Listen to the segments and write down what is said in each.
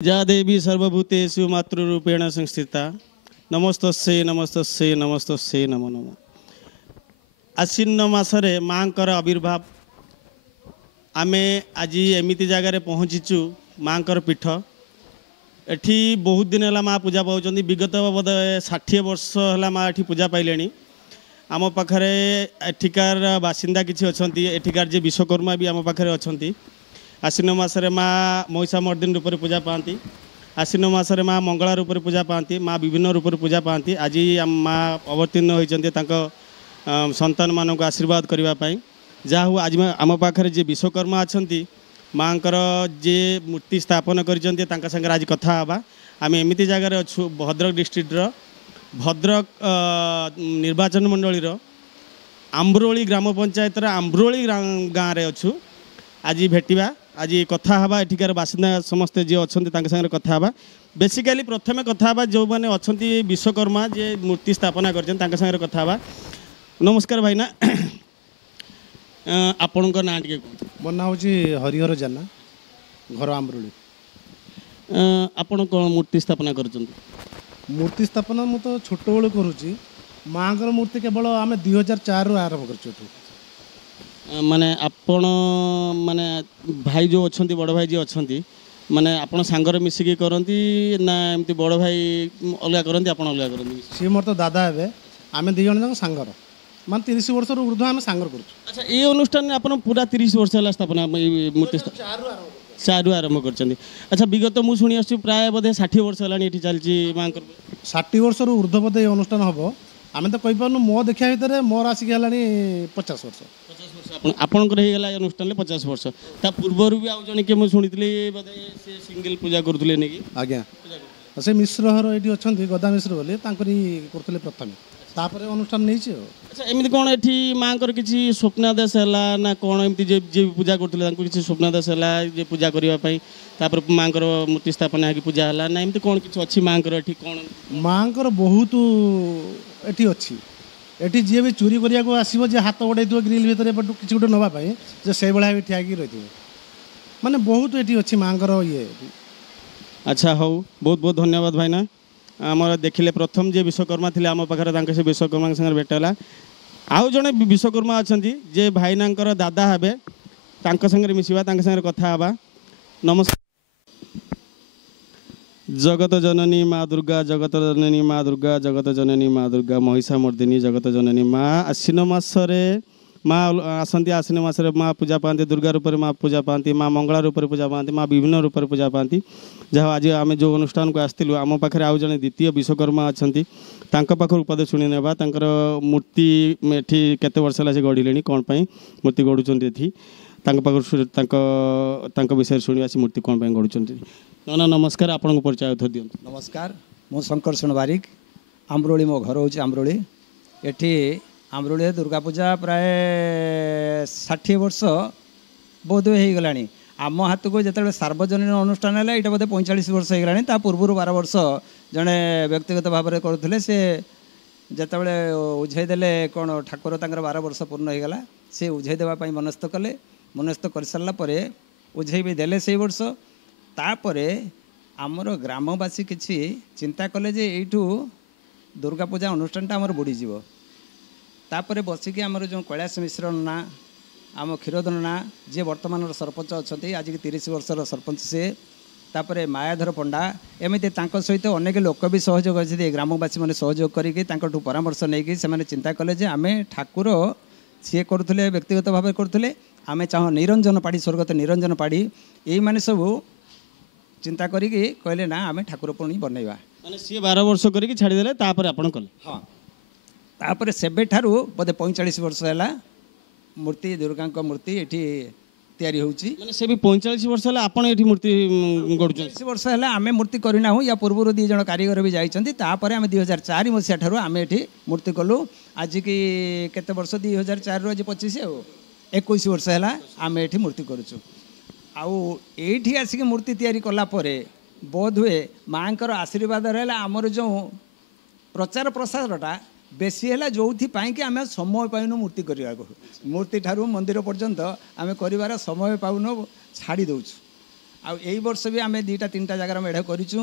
या देवी सर्वभूतेषु मातृरूपेण संस्थिता नमस्तस्यै नमस्तस्यै नमस्तस्यै नमो नमः। आश्विन मासरे माँकर आविर्भाव आमे आज एमिति जगार पहुँचीचु माँकर पीठ एठी बहुत दिन है माँ पूजा पाँच विगत बोध 60 वर्ष है माँ एठी पूजा पाइले आम पाखे एठिकार बासिंदा किसी अच्छा एठिकार जे विश्वकर्मा भी आम पाखे अच्छा आश्विन मासरे माँ महिषा मर्दिनी रूप में पूजा पाती आश्विन मासरे माँ मंगला रूप में पूजा पाती माँ विभिन्न रूप में पूजा पाती आज माँ अवतीर्ण होती संतान मानक आशीर्वाद करने जहाँ हूँ आज आम पाखे जे विश्वकर्मा अच्छा माँ जे मूर्ति स्थापन कर आज कथा हाँ आम एमती जगार अच्छु भद्रक डिस्ट्रिक्टर भद्रक निर्वाचन मंडली आंब्रोली ग्राम पंचायत आंब्रोली गाँव में अच्छु आज भेटा आज कथा हाँ एठिकार बासिंदा समस्ते जी अच्छा कथा हाँ बेसिकाली प्रथम कथा हाँ जो मैंने अच्छा विश्वकर्मा जे मूर्ति स्थापना कर कथा हाँ नमस्कार भाईना आपण ना टे मो ना हूँ हरिहर जाना घर आंब्रोली आपण कौन मूर्ति स्थापना कर मूर्ति स्थापना मु तो छोट बेलू करुँची माँ मूर्ति केवल आम 2004 आरंभ कर माने आपण माने भाई जो अच्छा बड़ भाई जी अच्छा माने आपण सांगर मिसिकी करती ना एमती बड़ भाई अलग करती आप अलग करती सी मोर तो दादा हे आम दी जन सांगर मान 30 वर्ष ऊर्ध्व आम सांगर कर। अच्छा ये अनुष्ठान आप पूरा 30 वर्ष है स्थापना मूर्ति चारू आरंभ कर। अच्छा विगत मुझे शुणी आस प्राय बोधे 60 वर्ष है चलती माँ 60 वर्ष ऊर्ध्व बोधे अनुष्ठान हम आम तो कहीपर मो देखा भितर मोर आसिक है 50 वर्ष आपणकर होगा अनुष्ठान 50 वर्ष ता पूर्वर भी आउ जन किए मुझे शुणी बोधे से सिंगल पूजा करुले नहीं आज्ञा से मिश्र हर ये अच्छा गदा मिश्र बोली करते प्रथम तापर अनुष्ठान नहीं। अच्छा एमती कौन ये माँ किसी स्वप्नादेश है ना कौन एमती जे पूजा करते किसी स्वप्नादेश है पूजा करने माँ मूर्ति स्थापना है पूजा है ना एमती कौन किसी अच्छी माँ कौन माँ बहुत ये अच्छी एटी जी भी चोरी करने आसो जे हाथ गोटे ग्रिल भितर किसी गोटे नापी जे से भाया भी ठिया रही माने बहुत ये अच्छी माँ ये। अच्छा हो बहुत बहुत धन्यवाद भाईना आमर देखिले प्रथम जे विश्वकर्मा थे आम पाखे से विश्वकर्मा सागर भेटला आउ जड़े विश्वकर्मा अच्छा जे भाईना दादा हे सागर मिसवा सागर कथा हाँ नमस्कार। जगत जननी माँ दुर्गा जगत जननी माँ दुर्गा जगत जननी माँ दुर्गा महिषा मर्दिनी जगत जननी माँ आश्विन मासरे माँ आसती आश्विन मासरे माँ पूजा पाती दुर्गा रूप में माँ पूजा पाती माँ मंगला रूप में पूजा पाती माँ विभिन्न रूप में पूजा पाती जहाँ आज आम जो अनुष्ठान को आसलु आम पाखे आउ जड़े द्वितीय विश्वकर्मा अच्छा पाखर उपदेश शुणी ना मूर्ति एठी केते वर्ष है गढ़ले कौन पाई मूर्ति गढ़ुंट पाखर विषय शुणा मूर्ति कौन पाई गढ़ुंट ना नमस्कार आपन को परिचय दिखाँ। नमस्कार मु शंकरषण बारिक आंब्रोली मो घर हूँ आंब्रोली एठी आंब्रोली दुर्गा पूजा प्राय 60 वर्ष बोध हो गला आम हाथ को जो सार्वजनिक अनुष्ठान है ये बोधे 45 वर्ष हो गला पूर्व 12 वर्ष जड़े व्यक्तिगत भाव में करुले से जितेबाला उझेदेले कौन ठाकुर तर 12 वर्ष पूर्ण हो गला सी उझे देवाई मनस्थ कले मनस्थ कर सारापर उझे भी देले से वर्ष तापर आमर ग्रामवासी किसी चिंता कले जे यू दुर्गा पूजा अनुष्ठान आमर बुड़ीज तापर बसिकी आमर जो कैलाश मिश्र ना आम क्षीरधन ना जी वर्तमान सरपंच अच्छा आज की 30 वर्षर सरपंच सी तापर मायाधर पंडा एमती सहित अनेक लोक भी सहयोग अच्छे ग्रामवासी मैंने सहयोग करके परामर्श नहीं से चिंता कले जे आम ठाकुर सी करुले व्यक्तिगत भाव करुले आम चाह निरंजन पाड़ी स्वर्गत निरंजन पाड़ी यही मैंने सब चिंता करी कहले ना आम ठाकुर पुणी बनइबा माने सी 12 वर्ष करके छाड़ीदे तापर आपण कले हाँ तापर सेबे ठारू बोधे 45 वर्ष है मूर्ति दुर्गा मूर्ति ये तैयारी होची माने से भी 45 वर्ष है आपण एठी मूर्ति गढुछ 45 वर्ष है आम मूर्ति करना हूँ या पूर्व 2 जन कारीगर भी जाइछंती तापर आम 2004 मसीहा ठारू आम एठी मूर्ति कलु आज की केते वर्ष 2004 रो आज 25 हो 21 वर्ष है आम एठी मूर्ति करूछु आउ एठी आसिक मूर्ति तैयारी कला परे बोध हुए माँ आशीर्वाद रहा आमर जो प्रचार प्रसारटा बेसी है जो कि आम समय पाऊन मूर्ति करने मूर्ति ठारू मंदिर पर्यंत आम कर समय पाऊन छाड़ी दौचु ଆଉ ଏଇ ବର୍ଷ ବି ଆମେ 2-3ଟା ଜାଗାର ମେଢ଼ କରିଛୁ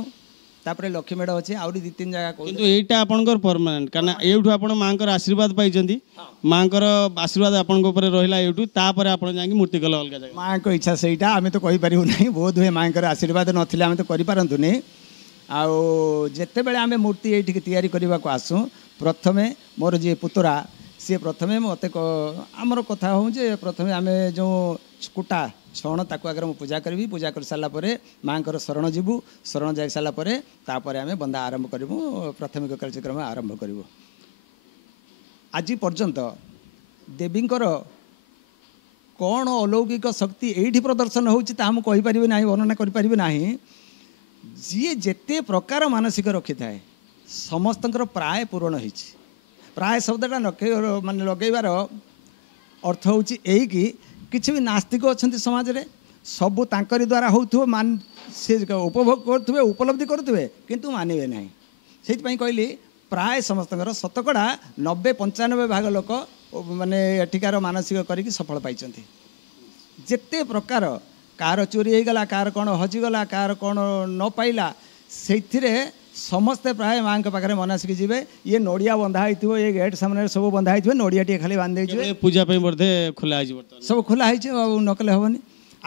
ତାପରେ ଲକ୍ଷ୍ମୀ ମେଢ଼ ଅଛି ଆହୁରି 2-3 ଜାଗା କିନ୍ତୁ ଏଇଟା ଆପଣଙ୍କର ପରମାନେଣ୍ଟ କାରଣ ଏଇଠୁ ଆପଣ ମାଙ୍କର ଆଶୀର୍ବାଦ ପାଇଛନ୍ତି ମାଙ୍କର ଆଶୀର୍ବାଦ ଆପଣଙ୍କ ଉପରେ ରହିଲା ଏଇଠୁ ତାପରେ ଆପଣ ଯାଇକି ମୂର୍ତ୍ତି କଲେ ଅଲଗା ଜାଗା ମାଙ୍କ ଇଚ୍ଛା ସେଇଟା ଆମେ ତ କହିପାରିବୁ ନାହିଁ ବୋଧ ହୁଏ ମାଙ୍କର ଆଶୀର୍ବାଦ ନଥିଲେ ଆମେ ତ କରିପାରନ୍ତୁନି ଆଉ ଯେତେବେଳେ ଆମେ ମୂର୍ତ୍ତି ଏଇଠିକି ତିଆରି କରିବାକୁ ଆସୁ ପ୍ରଥମେ ମୋର ଯିଏ ପୁତୁରା ସିଏ ପ୍ରଥମେ ମୋତେ ଆମର କଥା ହଉ ଯେ ପ୍ରଥମେ ଆମେ ଯେଉଁ କୁଟା ଛଣ ତାକୁ ଆଗରେ ମୁଁ ପୂଜା କରିବି ପୂଜା କରିସାରିଲା ପରେ ମାଙ୍କର ଶରଣ ଯିବୁ ଶରଣ ଯାଇ ସାରିଲା ପରେ ତାପରେ ଆମେ ବନ୍ଦା ଆରମ୍ଭ କରିବୁ ପ୍ରାଥମିକ କାର୍ଯ୍ୟକ୍ରମ ଆରମ୍ଭ କରିବୁ ଆଜି ପର୍ଯ୍ୟନ୍ତ ଦେବୀଙ୍କର କ'ଣ ଅଲୌକିକ ଶକ୍ତି ଏଇଠି ପ୍ରଦର୍ଶନ ହେଉଛି ତାହା ମୁଁ କହିପାରିବି ନାହିଁ ବର୍ଣ୍ଣନା କରିପାରିବି ନାହିଁ ଯିଏ ଯେତେ ପ୍ରକାର ମାନସିକ ରଖିଥାଏ ସମସ୍ତଙ୍କର ପ୍ରାୟ ପୂରଣ ହେଇଛି ପ୍ରାୟ ଶବ୍ଦଟା ମାନେ ଲଗେଇବାର ଅର୍ଥ ହେଉଛି ଏଇକି କିଛି ବି ନାସ୍ତିକ ଅଛନ୍ତି ସମାଜରେ ସବୁ ତାଙ୍କରି ଦ୍ୱାରା ହେଉଥିବ ସେ ଉପଭୋଗ କରୁଥିବେ ଉପଲବ୍ଧି କରୁଥିବେ କିନ୍ତୁ ମାନିବେ ନାହିଁ ସେଇଥିପାଇଁ କହିଲି ପ୍ରାୟ ସମସ୍ତଙ୍କର ଶତକଡ଼ା 90-95 ଭାଗ ଲୋକ ମାନେ ଏଠିକାର ମାନସିକ କରିକି ସଫଳ ପାଇଛନ୍ତି ଯେତେ ପ୍ରକାର କାହାର ଚୋରି ହେଇଗଲା କାହାର କ'ଣ ହଜିଗଲା କାହାର କ'ଣ ନ ପାଇଲା ସେଇଥିରେ ସମସ୍ତେ ପ୍ରାୟ ମାଙ୍କ ପାଖରେ ମନାସିକି ଯିବେ ଇଏ ନଡ଼ିଆ ବନ୍ଧା ହେଇଥିବ ଏ ଗେଟ୍ ସାମ୍ନାରେ ସବୁ ବନ୍ଧା ହେଇଥିବ ନଡ଼ିଆ ଟିକେ ଖାଲି ବାନ୍ଧି ଦେଇଯିବେ ପୂଜା ପାଇଁ ବୋଧେ ଖୋଲା ହେଇଛି ସବୁ ଖୋଲା ହେଇଛି ଆଉ ନକଲେ ହେବନି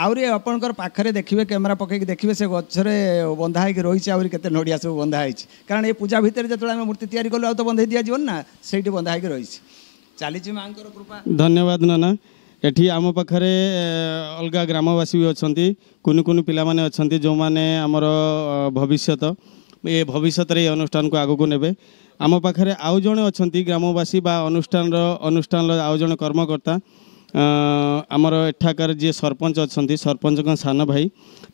ଆହୁରି ଆପଣଙ୍କର ପାଖରେ ଦେଖିବେ କ୍ୟାମେରା ପକେଇକି ଦେଖିବେ ସେ ଗଛରେ ବନ୍ଧା ହେଇକି ରହିଛି ଆହୁରି କେତେ ନଡ଼ିଆ ସବୁ ବନ୍ଧା ହେଇଛି କାରଣ ଏ ପୂଜା ଭିତରେ ଯେତେବେଳେ ଆମେ ମୂର୍ତ୍ତି ତିଆରି କଲୁ ଆଉ ତ ବନ୍ଧେଇ ଦିଆଯିବନି ନା ସେଇଠି ବନ୍ଧା ହେଇକି ରହିଛି ଚାଲିଛି ମାଙ୍କର କୃପା ଧନ୍ୟବାଦ ନାନା ଏଠି ଆମ ପାଖରେ ଅଲଗା ଗ୍ରାମବାସୀ ବି ଅଛନ୍ତି କୁନି କୁନି ପିଲାମାନେ ଅଛନ୍ତି ଯେଉଁମାନେ ଆମର ଭବିଷ୍ୟତ ଏ ଭବିଷ୍ୟତରେ ଏ ଅନୁଷ୍ଠାନକୁ ଆଗକୁ ନେବେ ଆମ ପାଖରେ ଆଉ ଜଣେ ଅଛନ୍ତି ଗ୍ରାମବାସୀ ବା ଅନୁଷ୍ଠାନର ଆଉ ଜଣେ କର୍ମକର୍ତ୍ତା ଆମର ଏଠାକାର ଯିଏ ସରପଞ୍ଚ ଅଛନ୍ତି ସରପଞ୍ଚଙ୍କ ସାନ ଭାଇ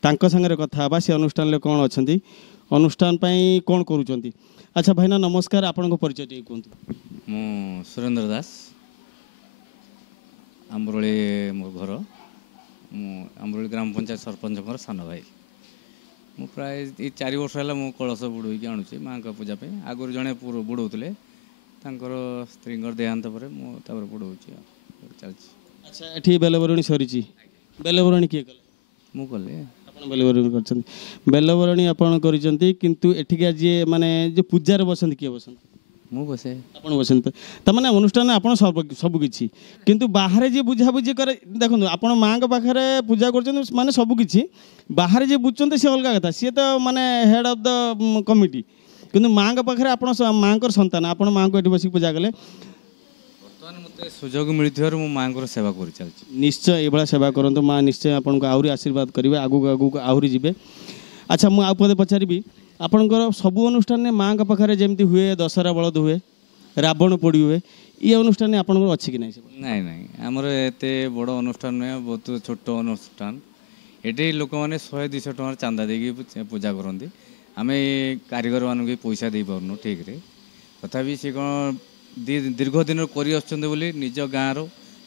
ତାଙ୍କ ସାଙ୍ଗରେ କଥା ହେବା ସେ ଅନୁଷ୍ଠାନରେ କ'ଣ ଅଛନ୍ତି ଅନୁଷ୍ଠାନ ପାଇଁ କ'ଣ କରୁଛନ୍ତି ଆଚ୍ଛା ଭାଇନା ନମସ୍କାର ଆପଣଙ୍କ ପରିଚୟ ଟିକେ କୁହନ୍ତୁ ମୁଁ ସୁରେନ୍ଦ୍ର ଦାସ ଆମ୍ବରଳି ମୋ ଘର ମୁଁ ଆମ୍ବରଳି ଗ୍ରାମ ପଞ୍ଚାୟତ ସରପଞ୍ଚଙ୍କର ସାନ ଭାଇ ମୁଁ ପ୍ରାୟ ଏଇ 4 ବର୍ଷ ହେଲା ମୁଁ କଳସ ବୁଡ଼େଇକି ଆଣୁଛି ମାଙ୍କ ପୂଜା ପାଇଁ ଆଗରୁ ଜଣେ ବୁଡ଼ଉଥିଲେ ତାଙ୍କର ସ୍ତ୍ରୀଙ୍କର ଦେହାନ୍ତ ପରେ ମୁଁ ତାପରେ ବୁଡ଼ଉଛି ଚାଲିଛି ଆଚ୍ଛା ଏଠି ବେଲବରଣୀ ସରିଛି ବେଲବରଣୀ କିଏ କଲେ ମୁଁ କଲେ ଆପଣ ବେଲବରଣୀ କରିଛନ୍ତି ବେଲବରଣୀ ଆପଣ କରିଛନ୍ତି କିନ୍ତୁ ଏଠିକା ଯିଏ ମାନେ ଯେ ପୂଜାରେ ବସନ୍ତି କିଏ ବସନ୍ତି ମୁଁ ବସେ ଆପଣ ବସନ୍ତି ତାମାନେ ଅନୁଷ୍ଠାନ ଆପଣ ସବୁ କିଛି କିନ୍ତୁ ବାହାରେ ଯିଏ ବୁଝାବୁଝି କରେ ଦେଖନ୍ତୁ ଆପଣ ମାଙ୍କ ପାଖରେ ପୂଜା କରୁଛନ୍ତି ମାନେ ସବୁ କିଛି ବାହାରେ ଯିଏ ବୁଝୁଛନ୍ତି ସେ ଅଲଗା କଥା ସିଏ ତ ମାନେ ହେଡ୍ ଅଫ୍ ଦ କମିଟି କିନ୍ତୁ ମାଙ୍କ ପାଖରେ ଆପଣ ମାଙ୍କର ସନ୍ତାନ ଆପଣ ମାଙ୍କୁ ଏଠି ବସିକି ପୂଜା କଲେ ବର୍ତ୍ତମାନ ମୋତେ ସୁଯୋଗ ମିଳିଥିବାରୁ ମୁଁ ମାଙ୍କର ସେବା କରି ଚାଲିଛି ନିଶ୍ଚୟ ଏଇଭଳିଆ ସେବା କରନ୍ତୁ ମା ନିଶ୍ଚୟ ଆପଣଙ୍କୁ ଆହୁରି ଆଶୀର୍ବାଦ କରିବେ ଆଗକୁ ଆଗକୁ ଆହୁରି ଯିବେ ଆଚ୍ଛା ମୁଁ ଆଉ ପଦେ ପଚାରିବି ଆପଣଙ୍କର ସବୁ ଅନୁଷ୍ଠାନରେ ମାଙ୍କ ପାଖରେ ଯେମିତି ହୁଏ ଦଶହରା ବଳଦ ହୁଏ ରାବଣ ପୋଡ଼ି ହୁଏ ଏ ଅନୁଷ୍ଠାନରେ ଆପଣଙ୍କର ଅଛି କି ନାହିଁ ନାଇଁ ନାଇଁ ଆମର ଏତେ ବଡ଼ ଅନୁଷ୍ଠାନ ନୁହେଁ ବହୁତ ଛୋଟ ଅନୁଷ୍ଠାନ ଏଠି ଲୋକମାନେ 100-200 ଟଙ୍କାର ଚାନ୍ଦା ଦେଇକି ପୂଜା କରନ୍ତି ଆମେ କାରିଗରମାନଙ୍କୁ ପଇସା ଦେଇପାରୁନୁ ଠିକ୍ରେ ତଥାପି ସେ କ'ଣ ଦୀର୍ଘ ଦିନରୁ କରି ଆସୁଛନ୍ତି ବୋଲି ନିଜ ଗାଁର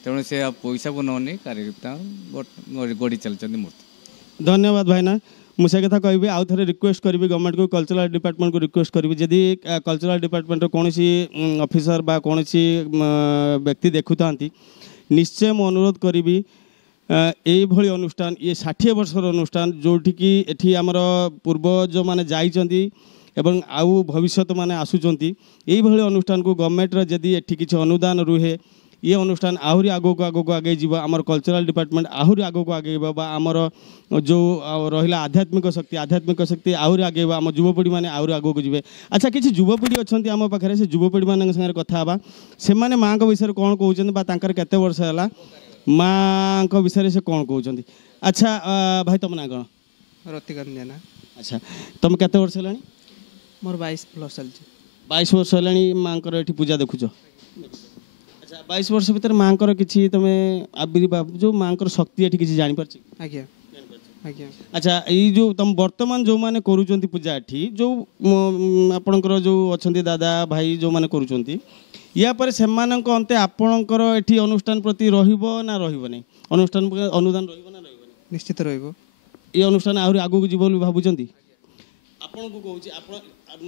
ତେଣୁ ସେ ପଇସାକୁ ନେଉନି ଗଢ଼ି ଚାଲିଛନ୍ତି ମୂର୍ତ୍ତି ଧନ୍ୟବାଦ ଭାଇନା ମୁଁ ସେ କଥା କହିବି ଆଉ ଥରେ ରିକ୍ୱେଷ୍ଟ କରିବି ଗଭର୍ଣ୍ଣମେଣ୍ଟକୁ କଲଚରାଲ ଡିପାର୍ଟମେଣ୍ଟକୁ ରିକ୍ୱେଷ୍ଟ କରିବି ଯଦି କଲଚରାଲ ଡିପାର୍ଟମେଣ୍ଟର କୌଣସି ଅଫିସର ବା କୌଣସି ବ୍ୟକ୍ତି ଦେଖୁଥାନ୍ତି ନିଶ୍ଚୟ ମୁଁ ଅନୁରୋଧ କରିବି এইভଳି ଅନୁଷ୍ଠାନ ଇଏ 60 ବର୍ଷର ଅନୁଷ୍ଠାନ ଯେଉଁଠିକି ଏଠି ଆମର ପୂର୍ବଜମାନେ ଯାଇଛନ୍ତି ଏବଂ ଆଉ ଭବିଷ୍ୟତ ମାନେ ଆସୁଛନ୍ତି এইଭଳି ଅନୁଷ୍ଠାନକୁ ଗଭର୍ଣ୍ଣମେଣ୍ଟର ଯଦି ଏଠି କିଛି ଅନୁଦାନ ରୁହେ ये अनुष्ठान आहरी आगक आगक आगे जीवा आमर कल्चरल डिपार्टमेंट आहरी आगक आगे आमर जो रहा आध्यात्मिक शक्ति आहरी आगे आम युवपीढ़ी मैंने आहरी आगक जी अच्छा किसी युवपीढ़ी अच्छा आम पाखे से युवपीढ़ी मान सागर कथा से माँ विषय कौन कहते केते वर्ष है माँ विषय से कौन कहते अच्छा भाई तुम ना कौन रतिकांत जेना अच्छा तुम केते वर्ष है मोर 22 प्लस चलछि 22 वर्ष है माँ ये पूजा देखुच अच्छा 22 वर्ष भीतर माँ किसी तुम आविर्भाव जो माँ शक्ति ये किसी जानी पार्छ आज्ञा आज्ञा अच्छा ये जो तुम वर्तमान जो माने करूचंती पूजा एठी जो आपणकर जो अछंती दादा भाई जो माने करूचंती या पर सेमानक अंते आपणकर एठी अनुष्ठान प्रति रहिबो ना रहिबो नै अनुष्ठान अनुदान रहिबो ना रहिबो निश्चित रहिबो ये अनुष्ठान आहुरी आगु को जीव बोली भाबुचंती आपन को कहूची आपन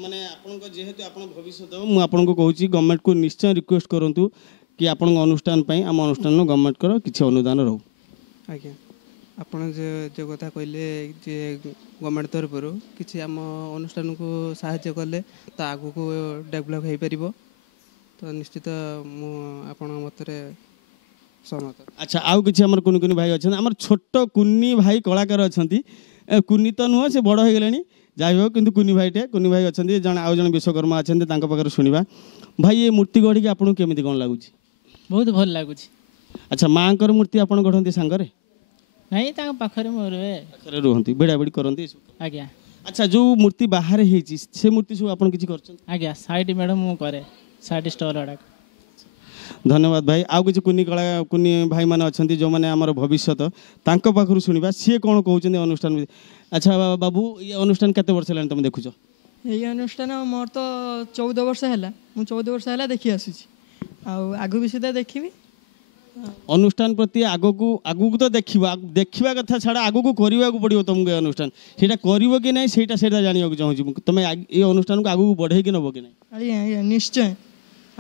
माने आपन को जेहेतु आपन भविष्य मु आपन को कहूची गवर्नमेंट को निश्चय रिक्वेस्ट करंतु कि आपन अनुष्ठान पई हम अनुष्ठान नो गवर्नमेंट करो किछि अनुदान रहू आज्ञा ଆପଣ ଯେ କଥା କହିଲେ ଯେ ଗଭର୍ଣ୍ଣମେଣ୍ଟ ତରଫରୁ କିଛି ଆମ ଅନୁଷ୍ଠାନକୁ ସାହାଯ୍ୟ କଲେ ତ ଆଗକୁ ଡେଭଲପ୍ ହେଇପାରିବ ତ ନିଶ୍ଚିତ ମୁଁ ଆପଣଙ୍କ ମତରେ ସହମତ। ଆଚ୍ଛା ଆଉ କିଛି ଆମର କୁନି କୁନି ଭାଇ ଅଛନ୍ତି ଆମର ଛୋଟ କୁନି ଭାଇ କଳାକାର ଅଛନ୍ତି କୁନି ତ ନୁହଁ ସେ ବଡ଼ ହେଇଗଲେଣି ଯାଇ ହଉ କିନ୍ତୁ କୁନି ଭାଇ ଅଛନ୍ତି ଜଣେ ଆଉ ଜଣେ ବିଶ୍ୱକର୍ମା ଅଛନ୍ତି ତାଙ୍କ ପାଖରେ ଶୁଣିବା ଭାଇ ଏ ମୂର୍ତ୍ତି ଗଢ଼ିକି ଆପଣଙ୍କୁ କେମିତି କ'ଣ ଲାଗୁଛି? ବହୁତ ଭଲ ଲାଗୁଛି। ଆଚ୍ଛା ମାଆଙ୍କର ମୂର୍ତ୍ତି ଆପଣ ଗଢ଼ନ୍ତି ସାଙ୍ଗରେ ନାଇଁ ତାଙ୍କ ପାଖରେ ମୁଁ ରୁହେ। ପାଖରେ ରୁହନ୍ତି ଭିଡ଼ାଭିଡ଼ି କରନ୍ତି ଆଜ୍ଞା ଆଚ୍ଛା ଯେଉଁ ମୂର୍ତ୍ତି ବାହାରେ ହେଇଛି ସେ ମୂର୍ତ୍ତି ସବୁ ଆପଣ କିଛି କରିଛନ୍ତି? ଆଜ୍ଞା ସାଇଟ୍ ମ୍ୟାଡ଼ାମ୍ ମୁଁ କରେ ସାଇଟ୍ ଷ୍ଟଲ୍ ଗୁଡ଼ାକ। ଧନ୍ୟବାଦ ଭାଇ ଆଉ କିଛି କୁନି ଭାଇମାନେ ଅଛନ୍ତି ଯେଉଁମାନେ ଆମର ଭବିଷ୍ୟତ ତାଙ୍କ ପାଖରୁ ଶୁଣିବା ସିଏ କ'ଣ କହୁଛନ୍ତି ଅନୁଷ୍ଠାନ ଆଚ୍ଛା ବାବୁ ଏ ଅନୁଷ୍ଠାନ କେତେ ବର୍ଷ ହେଲାଣି ତୁମେ ଦେଖୁଛ? ଏଇ ଅନୁଷ୍ଠାନ ମୋର ତ 14 ବର୍ଷ ହେଲା ମୁଁ 14 ବର୍ଷ ହେଲା ଦେଖି ଆସୁଛି ଆଉ ଆଗକୁ ବି ସୁଦ୍ଧା ଦେଖିବି। ଅନୁଷ୍ଠାନ ପ୍ରତି ଆଗକୁ ତ ଦେଖିବା କଥା ଛାଡ଼ା ଆଗକୁ କରିବାକୁ ପଡ଼ିବ ତୁମକୁ ଏ ଅନୁଷ୍ଠାନ ସେଇଟା କରିବ କି ନାହିଁ ସେଇଟା ଜାଣିବାକୁ ଚାହୁଁଛି ମୁଁ ତୁମେ ଏ ଅନୁଷ୍ଠାନକୁ ଆଗକୁ ବଢ଼େଇକି ନେବ କି ନାହିଁ? ଆଜ୍ଞା ଆଜ୍ଞା ନିଶ୍ଚୟ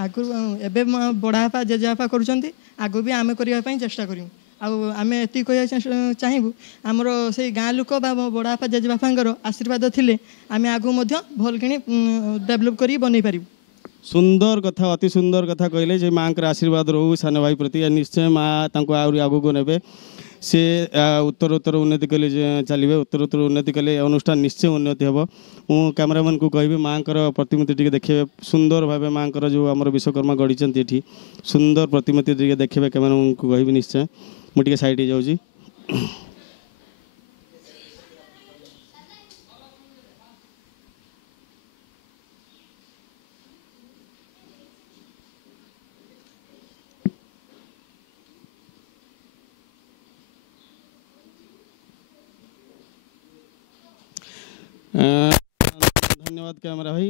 ଆଗରୁ ଏବେ ବଡ଼ବାପା ଜେଜେବାପା କରୁଛନ୍ତି ଆଗକୁ ବି ଆମେ କରିବା ପାଇଁ ଚେଷ୍ଟା କରିବୁ ଆଉ ଆମେ ଏତିକି କହିବାକୁ ଚାହିଁବୁ ଆମର ସେଇ ଗାଁ ଲୋକ ବା ବଡ଼ବାପା ଜେଜେବାପାଙ୍କର ଆଶୀର୍ବାଦ ଥିଲେ ଆମେ ଆଗକୁ ମଧ୍ୟ ଭଲ କିଣି ଡେଭଲପ୍ କରି ବନେଇ ପାରିବୁ। ସୁନ୍ଦର କଥା ଅତି ସୁନ୍ଦର କଥା କହିଲେ ଯେ ମାଆଙ୍କର ଆଶୀର୍ବାଦ ରହୁ ସାନ ଭାଇ ପ୍ରତି ନିଶ୍ଚୟ ମା ତାଙ୍କୁ ଆହୁରି ଆଗକୁ ନେବେ ସେ ଉତ୍ତରୋତ୍ତର ଉନ୍ନତି କଲେ ଚାଲିବେ ଉତ୍ତରୋତ୍ତର ଉନ୍ନତି କଲେ ଏ ଅନୁଷ୍ଠାନ ନିଶ୍ଚୟ ଉନ୍ନତି ହେବ। ମୁଁ କ୍ୟାମେରାମ୍ୟାନ୍କୁ କହିବି ମାଆଙ୍କର ପ୍ରତିମୂର୍ତ୍ତି ଟିକେ ଦେଖିବେ ସୁନ୍ଦର ଭାବେ ମାଆଙ୍କର ଯେଉଁ ଆମର ବିଶ୍ୱକର୍ମା ଗଢ଼ିଛନ୍ତି ଏଠି ସୁନ୍ଦର ପ୍ରତିମୂର୍ତ୍ତି ଟିକେ ଦେଖିବେ କ୍ୟାମେରାମ୍ୟାନ୍କୁ କହିବି ନିଶ୍ଚୟ ମୁଁ ଟିକେ ସାଇଡ଼୍ ହେଇଯାଉଛି। ଧନ୍ୟବାଦ କ୍ୟାମେରା ଭାଇ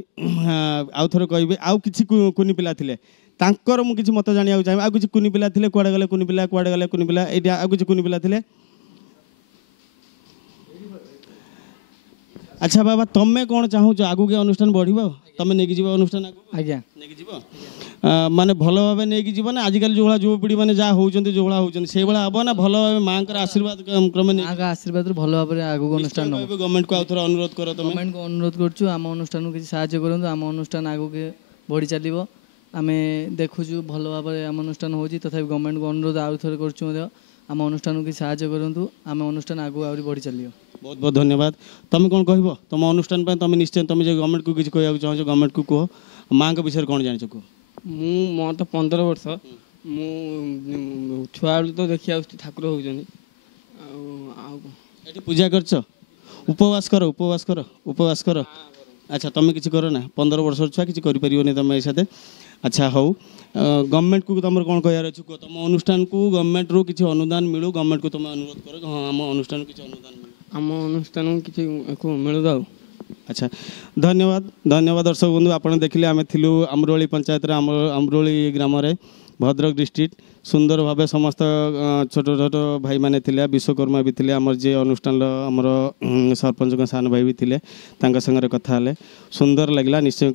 ଆଉ ଥରେ କହିବି ଆଉ କିଛି କୁନି ପିଲା ଥିଲେ ତାଙ୍କର ମୁଁ କିଛି ମତ ଜାଣିବାକୁ ଚାହିଁବି ଆଉ କିଛି କୁନି ପିଲା ଥିଲେ କୁଆଡ଼େ ଗଲେ କୁନି ପିଲା ଏଇଠି ଆଉ କିଛି କୁନି ପିଲା ଥିଲେ ଆଚ୍ଛା ବାବା ତମେ କ'ଣ ଚାହୁଁଛ ଆଗକୁ ଅନୁଷ୍ଠାନ ବଢ଼ିବ ତମେ ନେଇକି ଯିବ ଅନୁଷ୍ଠାନ ଆଜ୍ଞା ନେଇକି ଯିବ ମାନେ ଭଲ ଭାବେ ନେଇକି ଯିବ ନା ଆଜିକାଲି ଯେଉଁଭଳିଆ ଯୁବପିଢ଼ି ମାନେ ଯାହା ହେଉଛନ୍ତି ଯେଉଁଭଳିଆ ହେଉଛନ୍ତି ସେଇଭଳିଆ ହେବ ନା ଭଲ ଭାବେ ମାଆଙ୍କର ଆଶୀର୍ବାଦ କ୍ରମେ ମାଆଙ୍କ ଆଶୀର୍ବାଦରୁ ଭଲ ଭାବରେ ଆଗକୁ ଅନୁଷ୍ଠାନ ନେବ। ଗଭର୍ଣ୍ଣମେଣ୍ଟକୁ ଆଉ ଥରେ ଅନୁରୋଧ କର ତମେ ଗଭର୍ଣ୍ଣମେଣ୍ଟକୁ ଅନୁରୋଧ କରୁଛୁ ଆମ ଅନୁଷ୍ଠାନକୁ କିଛି ସାହାଯ୍ୟ କରନ୍ତୁ ଆମ ଅନୁଷ୍ଠାନ ଆଗକୁ ବଢ଼ି ଚାଲିବ ଆମେ ଦେଖୁଛୁ ଭଲ ଭାବରେ ଆମ ଅନୁଷ୍ଠାନ ହେଉଛି ତଥାପି ଗଭର୍ଣ୍ଣମେଣ୍ଟକୁ ଅନୁରୋଧ ଆଉ ଥରେ କରୁଛୁ ମଧ୍ୟ ଆମ ଅନୁଷ୍ଠାନକୁ କିଛି ସାହାଯ୍ୟ କରନ୍ତୁ ଆମ ଅନୁଷ୍ଠାନ ଆଗକୁ ଆହୁରି ବଢ଼ି ଚାଲିବ। ବହୁତ ବହୁତ ଧନ୍ୟବାଦ ତମେ କ'ଣ କହିବ ତମ ଅନୁଷ୍ଠାନ ପାଇଁ ତମେ ନିଶ୍ଚୟ ତମେ ଯେ ଗଭର୍ଣ୍ଣମେଣ୍ଟକୁ କିଛି କହିବାକୁ ଚାହୁଁଛ ଗଭର୍ଣ୍ଣମେଣ୍ଟକୁ କୁହ ମାଆଙ୍କ ବିଷୟରେ କ'ଣ ଜାଣିଛ କୁହ? ମୋର ତ 15 ବର୍ଷ ମୁଁ ଛୁଆବେଳୁ ତ ଦେଖି ଆସୁଛି ଠାକୁର ହେଉଛନ୍ତି ଆଉ ଏଠି ପୂଜା କରିଛ ଉପବାସ କର ଆଚ୍ଛା ତମେ କିଛି କର ନା 15 ବର୍ଷର ଛୁଆ କିଛି କରିପାରିବନି ତମେ ଏ ସାଥେ ଆଚ୍ଛା ହଉ ଗଭର୍ଣ୍ଣମେଣ୍ଟକୁ ତମର କ'ଣ କହିବାର ଅଛି କୁହ ତମ ଅନୁଷ୍ଠାନକୁ ଗଭର୍ଣ୍ଣମେଣ୍ଟରୁ କିଛି ଅନୁଦାନ ମିଳୁ ଗଭର୍ଣ୍ଣମେଣ୍ଟକୁ ତମେ ଅନୁରୋଧ କର ହଁ ଆମ ଅନୁଷ୍ଠାନକୁ କିଛି ଅନୁଦାନ ମିଳୁ ଆମ ଅନୁଷ୍ଠାନକୁ କିଛି ମିଳୁଥାଉ। ଆଚ୍ଛା ଧନ୍ୟବାଦ ଦର୍ଶକ ବନ୍ଧୁ ଆପଣ ଦେଖିଲେ ଆମେ ଥିଲୁ ଆମ୍ରୋଳି ପଞ୍ଚାୟତର ଆମ୍ରୋଳି ଗ୍ରାମରେ ଭଦ୍ରକ ଡିଷ୍ଟ୍ରିକ୍ଟ ସୁନ୍ଦର ଭାବେ ସମସ୍ତ ଛୋଟ ଭାଇମାନେ ଥିଲେ ବିଶ୍ୱକର୍ମା ବି ଥିଲେ ଆମର ଯିଏ ଅନୁଷ୍ଠାନର ଆମର ସରପଞ୍ଚଙ୍କ ସାନ ଭାଇ ବି ଥିଲେ ତାଙ୍କ ସାଙ୍ଗରେ କଥା ହେଲେ ସୁନ୍ଦର ଲାଗିଲା ନିଶ୍ଚୟ